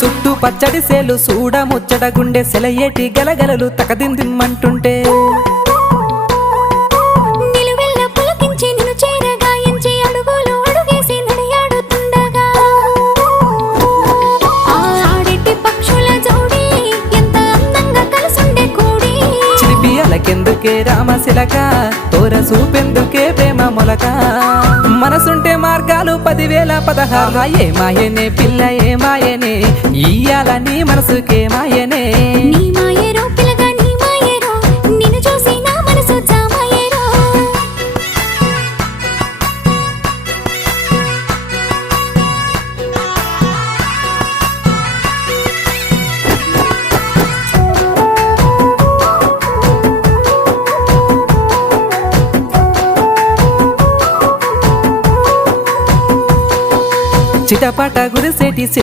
చుట్టూ పచ్చడి సేలు చూడ ముచ్చట గుండె సెలయేటి గలగలలు తకదిందిమ్మంటుంటే నిలువెల్ల పులకించి నిన్ను చేరగాయించి అడుగులు అడుగేసి నడియాడుతుండగా ఆడెట్టి పక్షుల జోడి ఎంత అందంగా కలుసుండే కూడి చిలిపి అలకెందుకే రామశిలక తోర చూపెందుకే ప్రేమ మొలక మనసుంటే మార్గాలు 10,016 ఏ మాయనే పిల్ల ఏ మాయనే ఇయ్యాల నీ మనసుకే మాయనే నీ మాయేరో పిల్లగా నీ మాయేరో నిన్ను చూసి నా మనసు జామాయేరో చిటపట గురిసేటి